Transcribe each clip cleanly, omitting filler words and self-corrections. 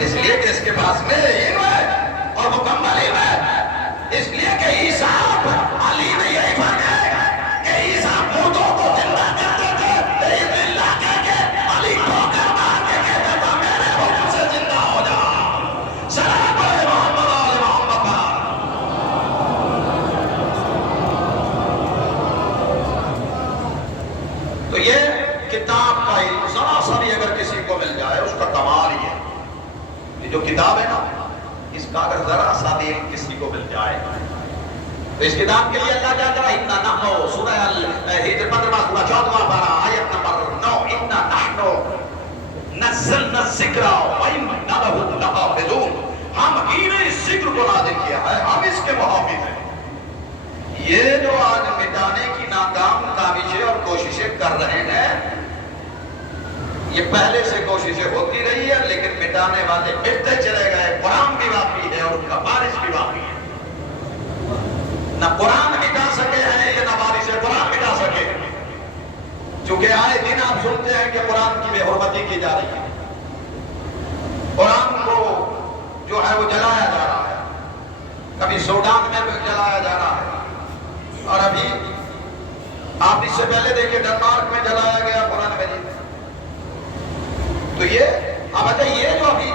اس لیے کہ اس کے پاس میں علم ہے اور مکمل علم ہے، اس لیے کہ عیسیٰ علی میں یہی فرق ہے کہ عیسیٰ مردوں کو زندہ کرتے تھے، بِإِذْنِ اللہ کہہ کے علی ٹھوکر مار کے کہتا تھا میرے حکم سے زندہ ہو جا۔ سلام علی محمد و آل محمد۔ تو یہ کتاب کا علم ذرا سا بھی اگر کسی کو مل جائے اس کا کمال ہی ہے۔ یہ جو کتاب ہے نا، اس کا اگر ذرا سا بھی علم کسی کو مل جائے تو اس کتاب کے لیے اللہ کیا کرا، اِنَّا نَحْنُ سورہ الحجر 15واں سورہ 14واں پارہ آیت نمبر 9، اِنَّا نَحْنُ نَزَّلْنَا الذِّکْرَ وَإِنَّا لَهُ لَحَافِظُونَ۔ ہم ہی نے اس ذکر کو نازل کیا ہے، ہم اس کے محافظ ہیں۔ یہ جو آج مٹانے کی ناکام کاوشیں اور کوششیں کر رہے ہیں، یہ پہلے سے کوششیں ہوتی رہی ہے لیکن مٹانے والے مٹتے چلے گئے۔ قرآن بھی باقی ہے اور ان کا بارش بھی باقی ہے۔ نہ قرآن مٹا سکے ہیں یہ نہ بارش قرآن مٹا سکے، چونکہ آئے دن آپ سنتے ہیں کہ قرآن کی بے حرمتی کی جا رہی ہے، قرآن کو جو ہے وہ جلایا جا رہا ہے، کبھی سوڈان میں جلایا جا رہا ہے، اور ابھی آپ اس سے پہلے دیکھیں ڈنمارک میں جلایا گیا قرآن مجید۔ تو یہ اب اچھا یہ جو ابھی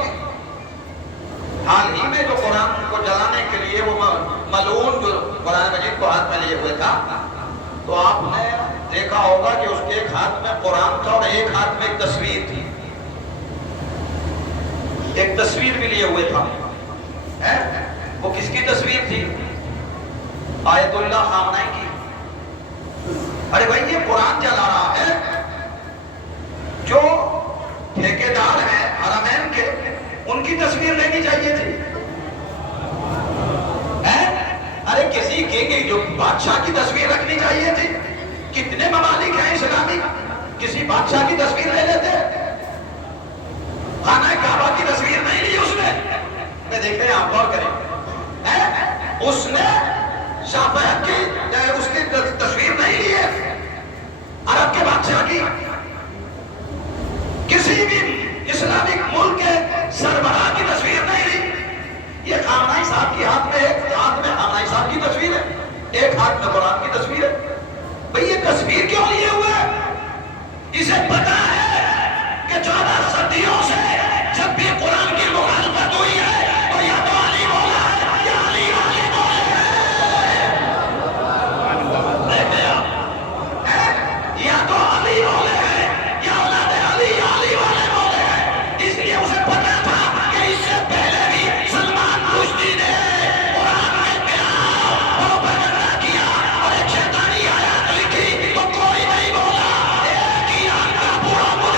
حال ہی میں جو قرآن کو جلانے کے لیے وہ ملعون جو قرآن مجید کو ہاتھ میں لیے ہوئے تھا، تو آپ نے دیکھا ہوگا کہ اس کے ایک ہاتھ میں قرآن تھا اور ایک ہاتھ میں ایک تصویر تھی، ایک تصویر بھی لیے ہوئے تھا۔ وہ کس کی تصویر تھی؟ آیت اللہ خامنہ کی۔ ارے بھائی یہ قرآن جلا رہا ہے، جو ٹھیکیدار ہیں حرمین کے ان کی تصویر لینی چاہیے تھی۔ ارے کسی کے جو بادشاہ کی تصویر رکھنی چاہیے تھی۔ کتنے ممالک ہیں اسلامی، کسی بادشاہ کی تصویر لے لیتے، خانہ کعبہ کی تصویر نہیں لی اس نے۔ میں دیکھیں آپ غور کریں، اس نے شاہ فہد کی اس کی تصویر نہیں لی ہے، عرب کے بادشاہ کی، کسی بھی اسلامک ملک کے سربراہ کی تصویر نہیں لی۔ یہ خامنہ صاحب کی ہاتھ میں، ایک ہاتھ میں خامنہ صاحب کی تصویر ہے، ایک ہاتھ میں قرآن کی تصویر ہے۔ بھئی یہ تصویر کیوں لیے ہوئے؟ اسے پتا ہے کہ 14 صدیوں سے جب بھی قرآن کی مخالفت ہوئی ہے تو یا تو علی مولا ہے یا علی والی مولا ہے، یا تو علی مولا ہے یا اولاد علی یا علی والے مولا ہے۔ اس لیے اسے پتا تھا کہ اس سے پہلے بھی سلمان رشدی نے قرآن میں خلاف پروپیگنڈا کیا اور ایک شیطانی آیات لکھی تو کوئی نہیں بولا، ایک ایران کا پورا مجاہد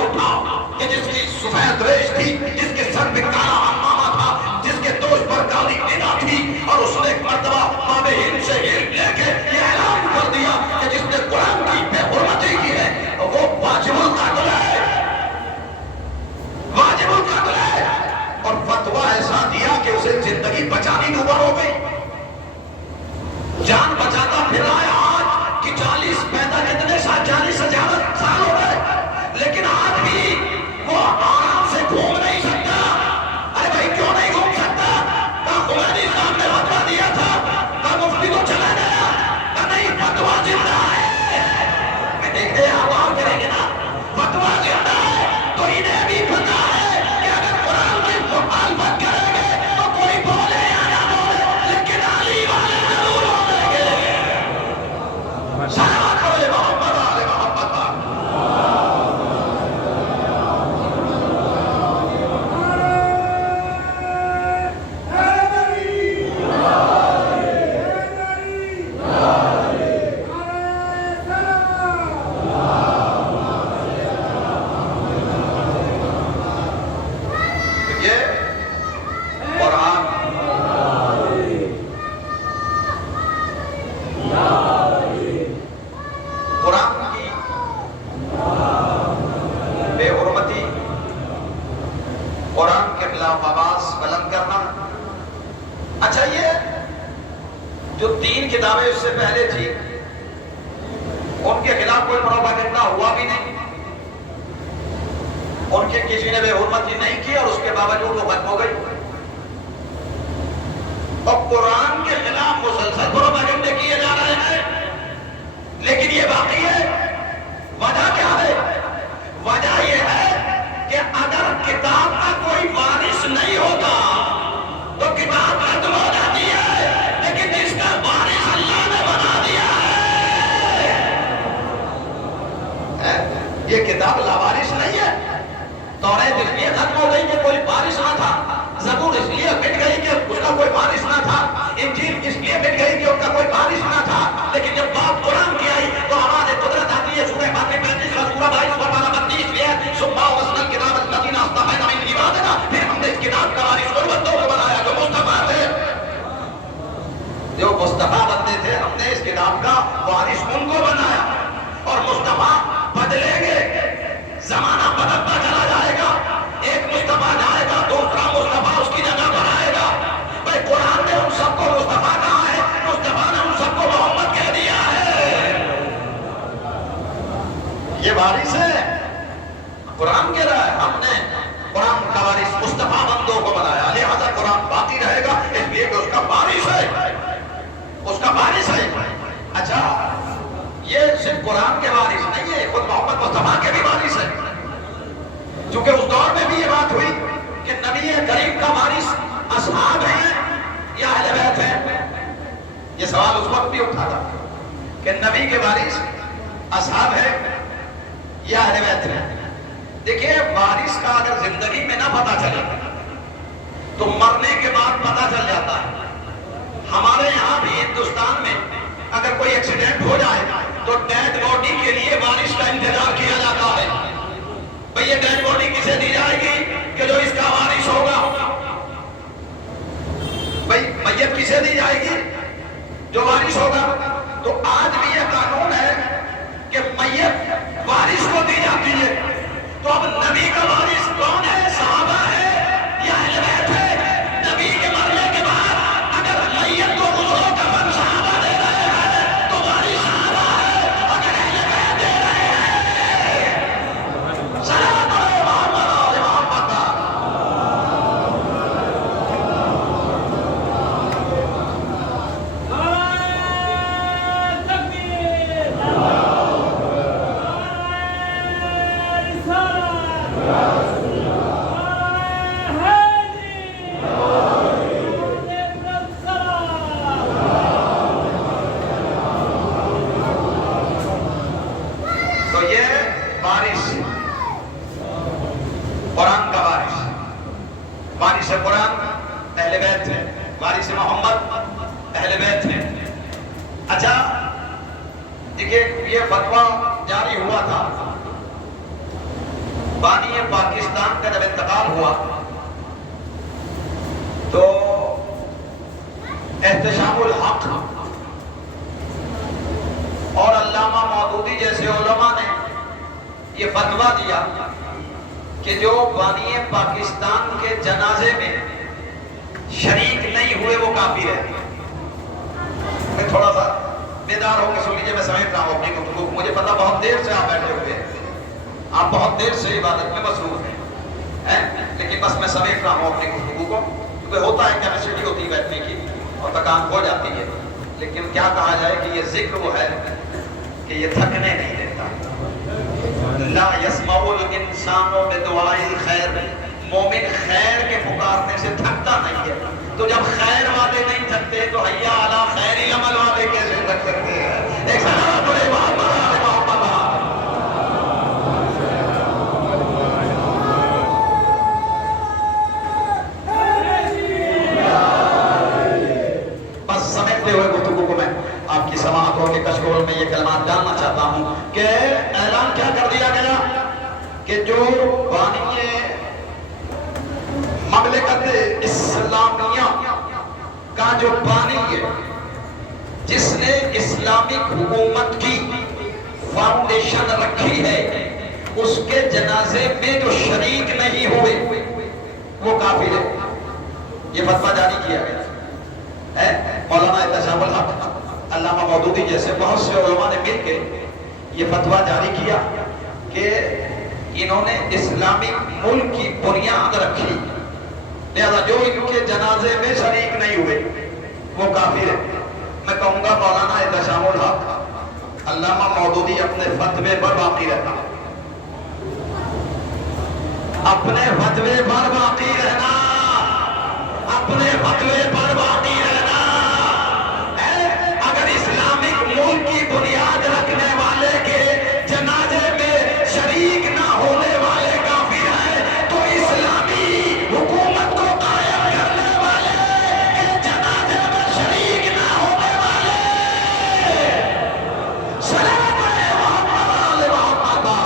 اٹھا کہ جس کی سفید ریش تھی، جس کے سر پہ کالا عمامہ تھا، جس کے دوش پر کالی ندا تھی، اور اس نے ایک مرتبہ باب ہند سے علم لے کے یہ اعلان کر دیا کہ جس نے قرآن کی بے حرمتی کی ہے وہ واجب القتل ہے، واجب القتل ہے، اور فتویٰ ایسا دیا کہ اسے زندگی بچانی دبر ہو گئی، جان بچاتا پھر آیا آج کہ 40 کتنے سال 40 سال ہو گئے، لیکن آج بھی وہ آرام سے گھوم نہیں سکتا۔ ارے بھائی کیوں نہیں گھوم سکتا؟ کہا خمینی صاحب نے فتویٰ دیا تھا، کہا مفتی تو چلا گیا، کہا نہیں فتویٰ زندہ ہے۔ میں دیکھے آپ اور کریں گے نا، فتویٰ زندہ ہے تو انہیں بھی پتا ہے کہ اگر قرآن کی مخالفت کریں گے تو کوئی بولے یا نہ بولے لیکن علی والے ضرور بولیں گے۔ سلام علی محمد آل محمد۔ اچھا یہ جو 3 کتابیں اس سے پہلے تھی ان کے خلاف کوئی پروپیگنڈا ہوا بھی نہیں، ان کی کسی نے بے حرمتی نہیں کی اور اس کے باوجود وہ ختم ہو گئی. اور قرآن کے خلاف مسلسل پروپیگنڈے کیے جا رہے ہیں، لیکن یہ باقی ہے. وجہ کیا ہے؟ وجہ یہ ہے کہ اگر کتاب کا کوئی وارث نہیں ہوتا تو کتاب ختم ہو جاتی ہے، لیکن جس کا وارث اللہ نے بنا دیا ہے، یہ کتاب لاوارث نہیں ہے. توریت اس لیے ختم ہو گئی کہ کوئی وارث نہ تھا، زبور اس لیے مٹ گئی کہ اس کا کوئی وارث نہ تھا، انجیل اس لیے مٹ گئی کہ اس کا کوئی وارث نہ تھا. لیکن جب بات قرآن کی آئی تو ہمارے قدرت آتی ہے. سورہ فاتر 35 کا سورہ 22 پر پارہ 32 میں ہے سبحان وصل کتاب الذین اصطفینا من عبادنا، پھر ہم نے اس کتاب کا وارث ان بندوں کو بنایا جو مصطفیٰ تھے. جو مصطفیٰ بندے تھے ہم نے اس کتاب کا وارث ان کو بنایا. اور مصطفیٰ بدلیں گے، زمانہ بدلتا چلا جائے گا، ایک مصطفیٰ جائے گا، دوسرا مصطفیٰ اس کی جگہ پر آئے گا. بھائی قرآن نے ان سب کو مصطفیٰ کہا ہے، مصطفیٰ نے ان سب کو محمد کہہ دیا ہے. یہ وارث ہے، قرآن کہہ رہا ہے ہم نے قرآن کا وارث مصطفیٰ بندوں کو بنایا، لہذا قرآن باقی رہے گا اس لیے کہ اس کا وارث ہے، اس کا وارث ہے. اچھا یہ صرف قرآن کے وارث نہیں ہے، خود محمد مصطفیٰ کے بھی وارث ہے. چونکہ اس دور میں بھی یہ بات ہوئی کہ نبی کریم کا وارث اصحاب ہیں یا اہل بیت ہیں. یہ سوال اس وقت بھی اٹھا تھا کہ نبی کے وارث اصحاب ہیں یا اہل بیت ہیں. دیکھیے وارث کا اگر زندگی میں نہ پتا چلے تو مرنے کے بعد پتا چل جاتا ہے. ہمارے یہاں بھی ہندوستان میں اگر کوئی ایکسیڈنٹ ہو جائے تو ڈیڈ باڈی کے لیے وارث کا انتظار کیا جاتا ہے. بھئی یہ ڈیڈ باڈی کسے دی جائے گی کہ جو اس کا وارث ہوگا؟ بھئی میت کسے دی جائے گی؟ جو وارث ہوگا. تو آج بھی یہ قانون ہے کہ میت وارث کو دی جاتی ہے. تو اب نبی کا وارث کون ہے؟ صحابہ ہے یا اہل بیت ہے؟ نبی کے مرنے کے بعد اگر میت کو غسل و کفن صحابہ دے رہے ہیں تو وارث صحابہ ہے. اگر اہل بیت دے رہے ہیں صلوات علی محمد و محمد. قرآن کا وارث، وارث قرآن اہل بیت ہے، وارث محمد اہل بیت ہے. اچھا دیکھیے یہ فتویٰ جاری ہوا تھا، بانی پاکستان کا جب انتقال ہوا تو احتشام الحق اور علامہ مودودی جیسے علماء نے یہ فتویٰ دیا کہ جو بانی پاکستان کے جنازے میں شریک نہیں ہوئے وہ کافر ہے. میں تھوڑا سا بیدار ہو کے سن لیجیے، میں سمیٹ رہا ہوں اپنی گفتگو. مجھے پتا بہت دیر سے آپ بیٹھے ہوئے ہیں، آپ بہت دیر سے عبادت میں مصروف ہیں، لیکن بس میں سمیٹ رہا ہوں اپنی گفتگو کو، کیونکہ ہوتا ہے کیپیسٹی ہوتی ہے بیٹھنے کی اور تھکان ہو جاتی ہے. لیکن کیا کہا جائے کہ یہ ذکر وہ ہے کہ یہ تھکنے نہیں دیتا. لا يسمع الانسان بدعاء الخیر، مومن خیر کے پکارنے سے تھکتا نہیں ہے. تو جب خیر والے نہیں تھکتے تو حیا علی خیر عمل والے کیسے تھک سکتے ہیں؟ ایک صلوات علی محمد. بس سمیٹتے ہوئے گفتگو کو میں آپ کی سماعتوں کے کشکول میں یہ کلمات ڈالنا چاہتا ہوں کہ اعلان کیا کر دیا گیا کہ جو بانی مملکت اسلامیہ کا جو بانی ہے، جس نے اسلامک حکومت کی فاؤنڈیشن رکھی ہے، اس کے جنازے میں جو شریک نہیں ہوئے وہ کافر ہے. یہ فتویٰ جاری کیا گیا ہے. مولانا احتشام الحق، علامہ مودودی جیسے بہت سے علماء نے مل کے یہ فتویٰ جاری کیا کہ انہوں نے اسلامی ملک کی بنیاد رکھی، لہذا جو ان کے جنازے میں شریک نہیں ہوئے وہ کافر ہے۔ میں کہوں گا مولانا احتشام الحق علامہ مودودی اپنے فتوے پر باقی رہنا، اپنے فتوے پر باقی رہنا، اپنے فتوے پر باقی رہنا۔ اگر اسلامک ملک کی بنیاد رکھنے والے کے جنازے میں شریک نہ ہونے والے کافر ہیں، تو اسلامی حکومت کو قائم کرنے والے کے جنازے میں شریک نہ ہونے والے سلام محمد علیہ محمد۔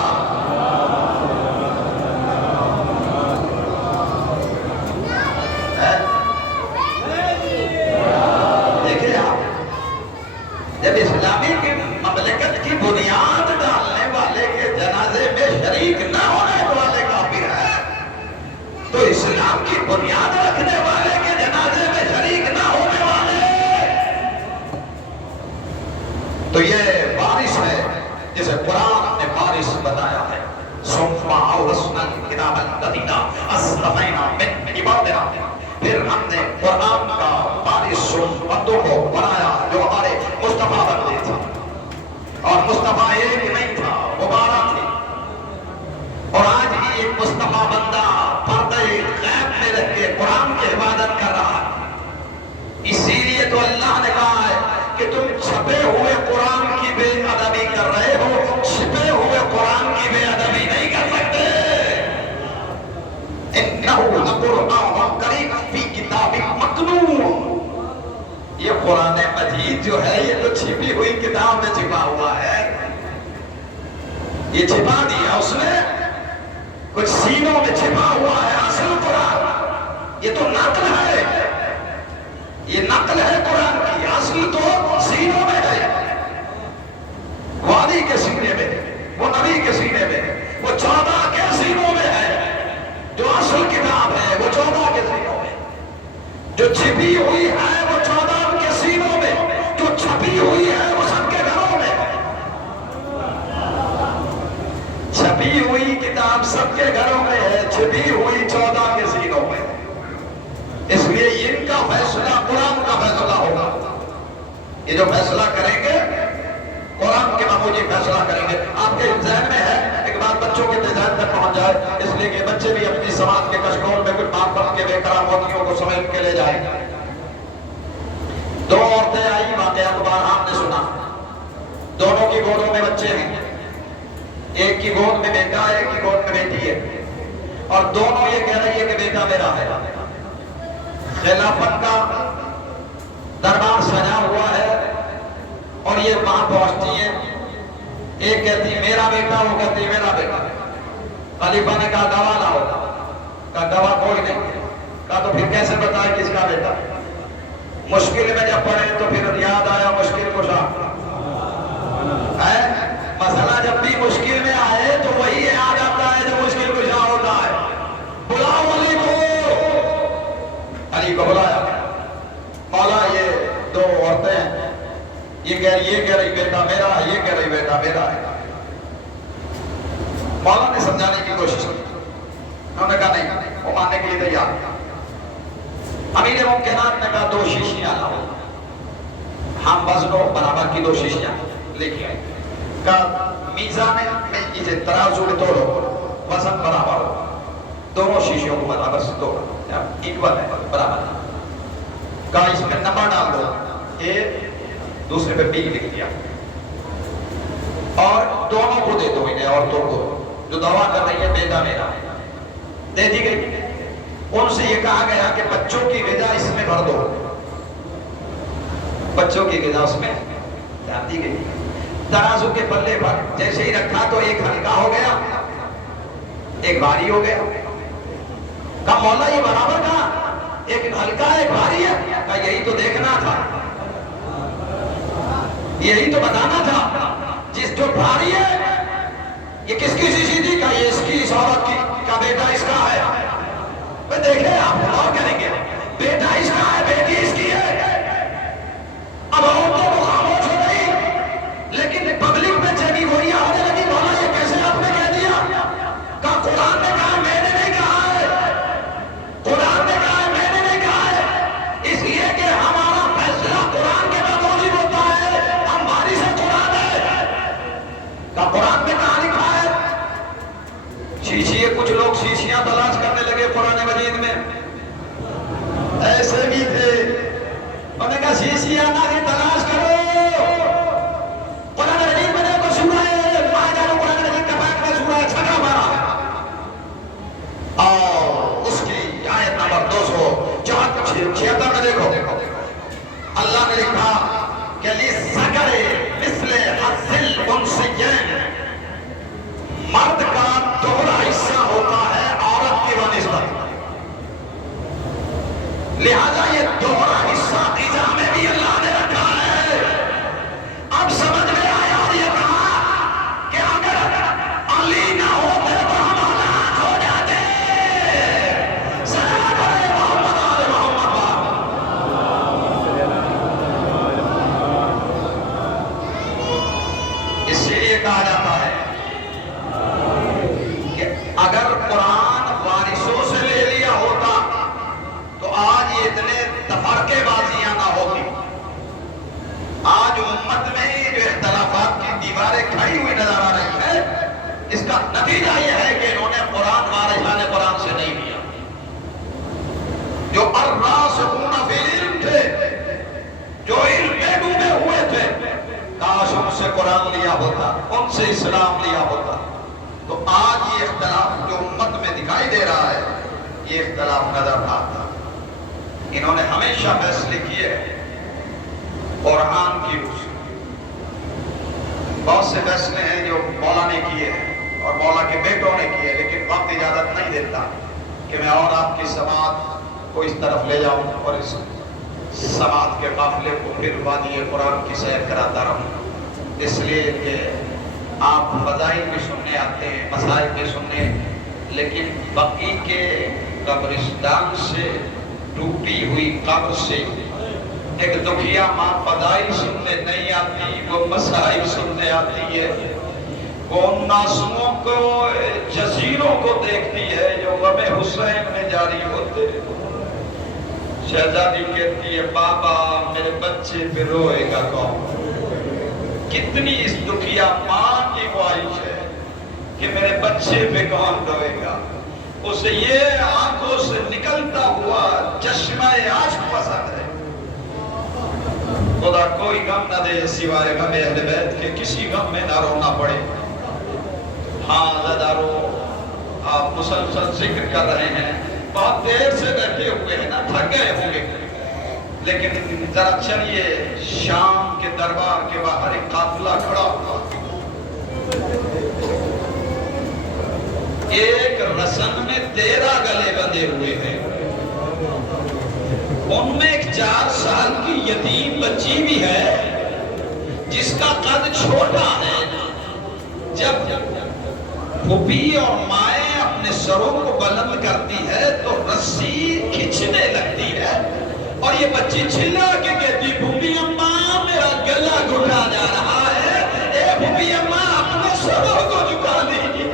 دیکھیں آپ، جب اسلامی کی مملکت کی بنیاد ڈالنے والے کے جنازے میں شریک نہ ہونے والے کافر ہیں، تو اسلام کی بنیاد رکھنے والے کے جنازے میں شریک نہ ہونے والے، تو یہ بارش ہے جسے قرآن نے بارش بتایا ہے۔ ثم اورثنا الکتاب الذین اصطفینا من عبادنا، پھر ہم نے قرآن کا بارش بندوں کو بنایا جو ہمارے مصطفیٰ بندے تھے، اور مصطفیٰ ایک نہیں تھا، وہ 12 تھے، اور آج بھی ایک مصطفیٰ بندہ پردے غیب میں رہ کے قرآن کی عبادت کر رہا ہے۔ اسی لیے تو اللہ نے کہا ہے کہ تم چھپے ہوئے قرآن کی بے ادبی کر رہے ہو، چھپے ہوئے قرآن کی بے ادبی نہیں کر سکتے۔ انَّهُ لَقُرْآنٌ کریم فی کتاب مکنون، یہ قرآن مجید جو ہے یہ تو چھپی ہوئی کتاب میں چھپا ہوا ہے، یہ چھپا دیا اس نے، کچھ سینوں میں چھپا ہوا ہے۔ اصل قرآن یہ تو نقل ہے، یہ نقل ہے قرآن کی، اصل تو سینوں میں ہے، وادی کے سینے میں، وہ نبی کے سینے میں، وہ 14 کے سینوں میں ہے، جو اصل کتاب ہے وہ 14 کے سینوں میں، جو چھپی ہوئی ہے وہ 14 کے سینوں میں، جو چھپی ہوئی ہے وہ سب کے گھروں میں۔ چھپی ہوئی کتاب سب کے گھروں میں ہے، چھپی ہوئی 14 کے سینوں میں، اس لیے ان کا فیصلہ قرآن کا فیصلہ ہوگا۔ یہ جو فیصلہ کریں گے قرآن کے معمولی فیصلہ کریں گے۔ آپ کے ذہن میں ہے ایک بات بچوں کے ذہن تک پہنچ جائے، اس لیے کہ بچے بھی اپنی سماج کے کشکول میں کچھ بات بن کے بے قرار موتیوں کو سمیٹ کے لے جائیں۔ 2 عورتیں آئی، واقعہ اخبار آپ نے سنا، دونوں کی گودوں میں بچے ہیں، ایک کی گود میں بیٹا ہے، ایک کی گود میں بیٹی ہے، اور دونوں یہ کہہ رہی ہے کہ بیٹا میرا ہے۔ خلافت کا دربار سجا ہوا ہے اور یہ وہاں پہنچتی ہے، ایک کہتی ہے میرا بیٹا، وہ کہتی ہے میرا بیٹا۔ خلیفہ نے کہا گواہ لاؤ، کہا گواہ کوئی نہیں، کہا تو پھر کیسے بتائے کس کا بیٹا؟ مشکل میں جب پڑے تو پھر یاد آیا مشکل کشا ہے، مسئلہ جب بھی مشکل میں آئے تو وہی یاد آتا ہے جو مشکل کشا ہوتا ہے۔ بلاؤ علی کو، علی کو بلایا، مولا یہ 2 عورتیں یہ کہہ رہی بیٹا میرا ہے، یہ کہہ رہی بیٹا میرا ہے۔ مولا نے سمجھانے کی کوشش کی، انہوں نے کہا نہیں، وہ ماننے کے لیے تیار۔ امیر ممکنات نے کہا 2 شیشیاں لاؤ، ہم وزن و برابر کی 2 شیشیاں لے کے آئے، کہا میزان میں اسے ترازو میں توڑو، وزن برابر ہو، دونوں شیشیوں کو برابر سے توڑو، ایکول ہے برابر، کہا اس میں نمبر ڈال دو، ایک دوسرے پہ B لکھ دیا، اور دونوں کو دے دو انہیں، عورتوں کو جو دعویٰ کر رہی ہے بیٹا میرا ہے، دے دی گئی۔ ان سے یہ کہا گیا کہ بچوں کی غذا اس میں بھر دو، بچوں کی غذا اس میں ڈال دی گئی۔ ترازو کے پلے پر جیسے ہی رکھا تو ایک ہلکا ہو گیا ایک بھاری ہو گیا۔ کہا مولا یہ برابر کہا، ایک ہلکا ایک بھاری ہے؟ کہا یہی تو دیکھنا تھا، یہی تو بتانا تھا، جس جو بھاری ہے یہ کس کی شیشی تھی؟ کہا یہ اس کی، اس عورت کی۔ کہا بیٹا اس کا ہے۔ دیکھیں آپ غور کریں گے، بیٹا اس کا ہے، بیٹی اس کی ہے۔ اب عورتوں کو خاموش ہو گئی، لیکن پبلک میں جبھی گوئیاں ہونے لگی، مولا یہ کیسے آپ نے کہہ دیا؟ شیشے، کچھ لوگ شیشیاں تلاش کرنے لگے قرآن مجید میں، ایسے بھی تھے، انہوں نے کہا شیشیاں نہ ہی تلاش کرو، قرآن مجید میں دیکھو سورہ مائدہ میں، قرآن مجید کا پاک میں سورہ 6 اور اس کی آیت نمبر 276 میں دیکھو اللہ نے لکھا کہ لِلذَّكَرِ مِثْلُ حَظِّ الْأُنثَيَّيْنِ، مرد کا دوہرا حصہ ہوتا ہے عورت کی بنسبت، لہذا یہ دوہرا حصہ غذا میں بھی اللہ نے رکھا ہے۔ اب سمجھ میں آیا، اور یہ کہا کہ اگر علی نہ ہوتے تو ہم ہلاک ہو جاتے۔ صلاۃ علی محمد آل محمد۔ اس لیے کہا جاتا ہے کہ اگر قرآن وارثوں سے لے لیا ہوتا تو آج یہ اتنے تفرقے بازیاں نہ ہوتی۔ آج امت میں جو اختلافات کی دیواریں کھڑی ہوئی نظر آ رہی ہے، اس کا نتیجہ یہ ہے کہ انہوں نے قرآن وارثان قرآن سے نہیں لیا۔ جو الراسخون فی العلم تھے، جو علم میں ڈوبے ہوئے تھے، کاش ان سے قرآن لیا ہوتا، ان سے اسلام لیا ہوتا، تو آج یہ اختلاف جو امت میں دکھائی دے رہا ہے، یہ اختلاف نظر آتا۔ انہوں نے ہمیشہ فیصلے کیے قرآن کی روح سے۔ بہت سے فیصلے ہیں جو مولا نے کیے ہیں اور مولا کے بیٹوں نے کیے، لیکن وقت اجازت نہیں دیتا کہ میں اور آپ کی سماعت کو اس طرف لے جاؤں اور اس سماعت کے قافلے کو پھر وادی قرآن کی سیر کراتا رہوں، اس لیے کہ آپ فضائل بھی سننے آتے ہیں، مسائل بھی سننے، لیکن بقی کے قبرستان سے، ٹوٹی ہوئی قبر سے ایک دکھیا ماں فضائل سننے نہیں آتی، وہ مسائل سننے آتی ہے۔ وہ ان معصوموں کو، جزیروں کو دیکھتی ہے جو غم حسین میں جاری ہوتے۔ شہزادی کہتی ہے بابا میرے بچے پہ روئے گا کون؟ کتنی اس دکھیا ماں کی خواہش ہے کہ میرے بچے پہ کون روئے گا۔ اسے یہ آنکھوں سے نکلتا ہوا چشمہ عشق پسند ہے۔ خدا کوئی غم نہ دے سوائے غم اہل بیت کے، کسی غم میں نہ رونا پڑے۔ ہاں زدارو، آپ مسلسل ذکر کر رہے ہیں، بہت دیر سے بیٹھے ہوئے ہیں نا، تھک گئے ہوں گے، لیکن ذرا چلیے، شام کے دربار کے باہر ایک قافلہ کھڑا ہوا، ایک رسن میں 13 گلے بندھے ہوئے ہیں، ان میں ایک 4 سال کی یتیم بچی بھی ہے جس کا قد چھوٹا ہے۔ جب پھوپھی اور مائیں اپنے سروں کو بلند کرتی ہے تو رسی کھچنے لگتی ہے، اور یہ بچی چلا کے کہتی پھوپھی اماں میرا گلا گھٹا جا رہا ہے، اے پھوپھی اماں اپنے سروں کو جھکا دیجیے۔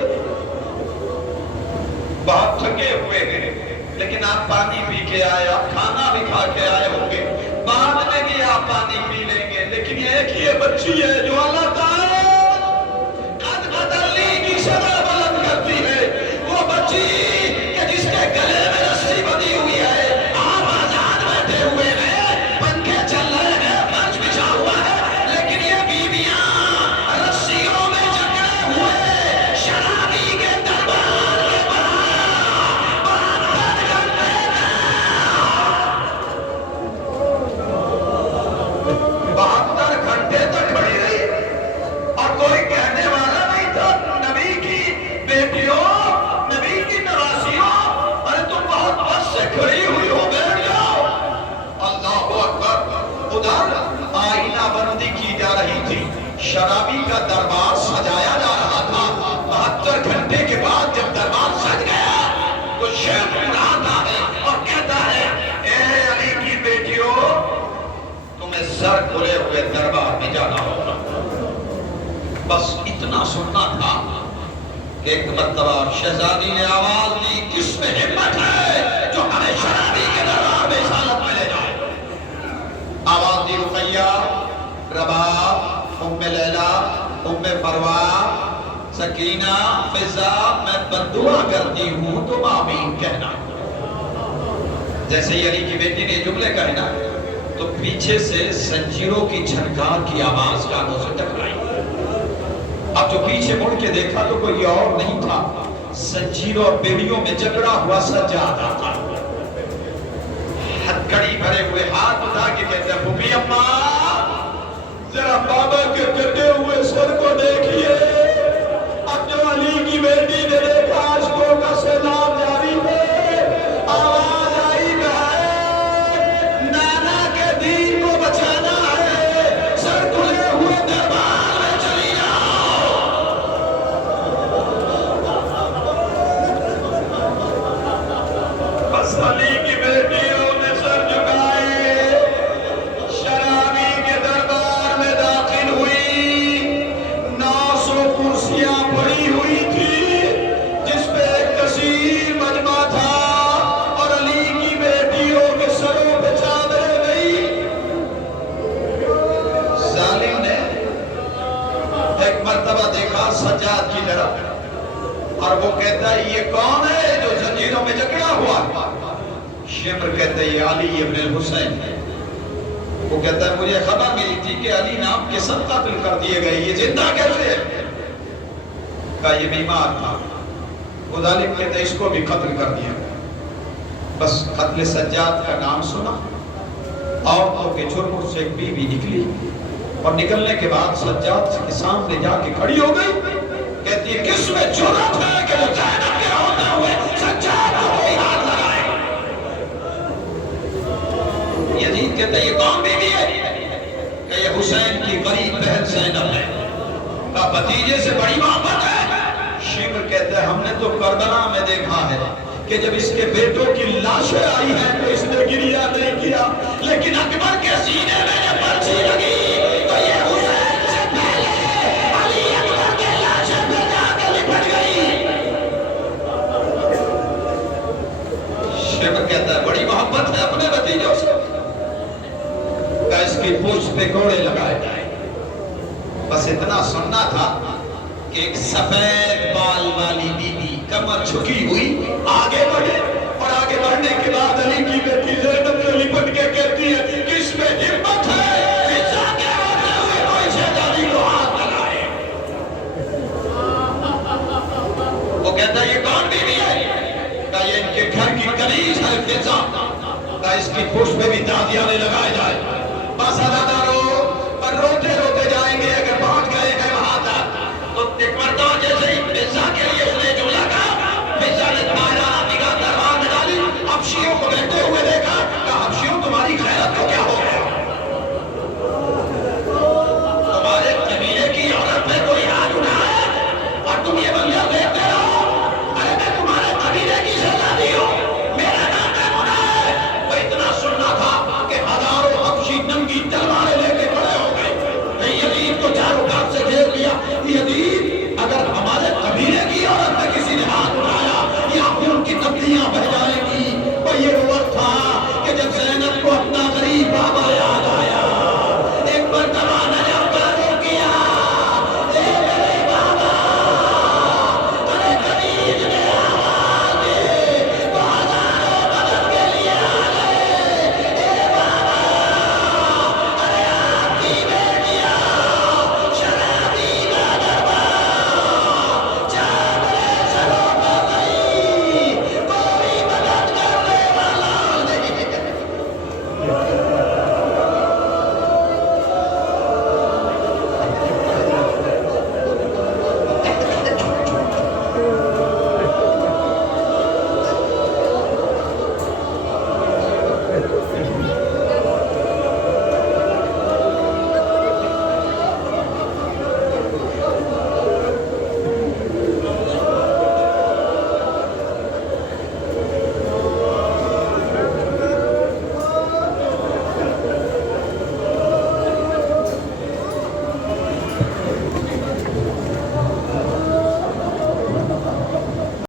بہت تھکے ہوئے ہیں، لیکن آپ پانی پی کے آئے، آپ کھانا بھی کھا کے آئے ہوں گے، بعد میں بھی آپ پانی پی لیں گے، لیکن یہ ایک یہ بچی ہے جو اللہ تعالیٰ قد بدلنے کی شرح بلند کرتی ہے، وہ بچی کہ جس کے گلے میں رسی بندھی ہوئی ہے، آپ آزاد بیٹھے ہوئے ہیں، پنکھے چل رہے ہیں، فرش بچھا ہوا ہے، لیکن یہ بیویاں رسیوں میں جکڑے ہوئے شرابی کے دربار میں شرابی کا دربار سجایا جا رہا تھا۔ 72 گھنٹے کے بعد جب دربار سج گیا تو شیخ اٹھاتا ہے اور کہتا ہے اے علی کی بیٹیوں، تمہیں سر کھلے ہوئے دربار میں جانا ہوگا۔ بس اتنا سننا تھا کہ ایک مرتبہ شہزادی نے آواز دی، کس میں ہمت ہے جو ہمیں شرابی کے دربار میں حالت میں لے جائے؟ آواز دی رقیہ، رباب، ام لیلہ، ام فروہ، سکینہ، فضہ، میں بددعا کرتی ہوں تم آمین کہنا. جیسے علی کی بیٹی نے جملے کہے نا تو پیچھے سے زنجیروں کی جھنکار کی آواز کانوں سے ٹکرائی. اب جو پیچھے مڑ کے دیکھا تو کوئی اور نہیں تھا، زنجیروں اور بیڑیوں میں جکڑا ہوا سجادہ تھا. ہتھکڑی بھرے ہوئے ہاتھ اٹھا کے کہتے ہیں پھوپھی اماں ذرا بابا کے کٹے ہوئے سر کو دیکھیے. اب جو علی کی بیٹی نے دیکھا عاشقوں کا سیلاب جاری ہے، آواز آئی بہن نانا کے دین کو بچانا ہے، سر کھلے ہوئے دربار میں چلی جاؤ. بس علی کی بیٹیوں نے سر جھکائے، شرابی کے دربار میں داخل ہوئی. 900 کرسیاں پڑی ہوئی تھی جس پہ ایک کثیر مجمع تھا اور علی کی بیٹیوں کے سروں پہ چادریں گئی. ظالم نے ایک مرتبہ دیکھا سجاد کی طرف اور وہ کہتا ہے یہ کون ہے جو زنجیروں میں جکڑا ہوا ہے؟ شمر کہتا ہے یہ علی ابن الحسین ہے. وہ کہتا ہے مجھے خبر ملی تھی کہ علی نام کے 7 قتل کر دیے گئے، یہ زندہ کیسے ہے؟ کہا یہ بیمار تھا. وہ ظالم کہتا ہے اس کو بھی قتل کر دیا. بس قتل سجاد کا نام سنا، عورتوں کے جرم سے ایک بیوی نکلی اور نکلنے کے بعد سجاد کے سامنے جا کے کھڑی ہو گئی. کہتی ہے کس میں جرات ہے کہ وہ زینب کے ہوتے ہوئے سجاد کو کوئی ہاتھ لگائے؟ یزید کہتا ہے یہ کون بیوی ہے؟ کہ یہ حسین کی غریب بہن زینب ہے. کا بھتیجے سے بڑی محبت ہے. شمر کہتا ہے ہم نے تو کربلا میں دیکھا ہے کہ جب اس کے بیٹوں کی لاشیں آئی ہیں تو اس نے گریہ نہیں کیا، لیکن اکبر کے سینے میں جب پرچی لگی تو یہ حسین سے پہلے علی اکبر کے لاشیں پہ جا کے لپٹ گئی. شمر کہتا ہے بڑی محبت ہے اپنے بھتیجوں سے. کہ اس کی پوچھ پہ گھوڑے لگائے جائے. بس اتنا سننا تھا کہ ایک سفید بال والی بی بی کمر جھکی ہوئی آگے بڑھے اور آگے بڑھنے کے بعد علی کی بیٹی زینب سے لپٹ کے کہتی ہے کس میں ہمت ہے کہ جا کے ہوتے ہوئے کوئی شہزادی کو ہاتھ لگائے. وہ کہتا ہے یہ کون بیوی ہے؟ کہ یہ ان کے گھر کی کنیز ہے فضا. کہ اس کی پوچھ پہ بھی دادیاں نے لگائے جائے. بس ادادارو پر روتے